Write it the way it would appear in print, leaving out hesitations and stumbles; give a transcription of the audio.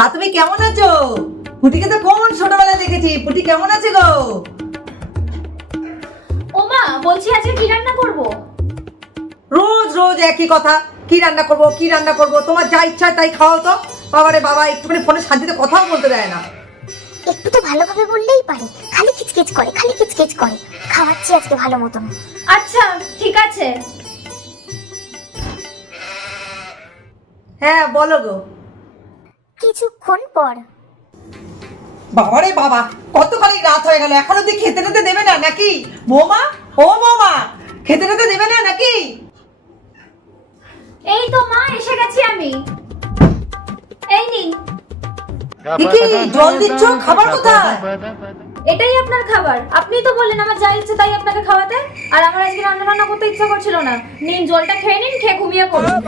তা তুমি কেমন আছো? পুটিকে তো কোন ছোটবেলায় দেখেছি, পুটি কেমন আছে গো? ও মা, বলছি আজকে কি রান্না করব? রোজ রোজ একই কথা, কি রান্না করব কি রান্না করব, তোমার যা ইচ্ছা তাই খাও তো। বাবারে বাবা, একটুখানি ফোনে শান্তিতে কথাও বলতে দেয় না। একটু তো ভালোভাবে বললেই পারে, খালি কিচকিচ করে খালি কিচকিচ করে। খাওয়াচ্ছি আজকে ভালো মতন। আচ্ছা ঠিক আছে। হ্যাঁ বলো গো। কিছুক্ষণ পর। বাবারে বাবা, কতখানি রাত হয়ে গেল, এখন অব্দি খেতে টেতে দেবে না নাকি? বৌমা, ও বৌমা, খেতে টেতে দেবে না নাকি? এই তো মা, এসে গেছি আমি। এই নিন। কি জল দিচ্ছ? খাবার কোথায়? এটাই আপনার খাবার, আপনিই তো বললেন আমার যা ইচ্ছে তাই আপনাকে খাওয়াতে। আর আমার আজকে রান্না বান্না করতে ইচ্ছা করছিল না। নিন, জলটা খেয়ে নিন, খেয়ে ঘুমিয়ে পড়ুন।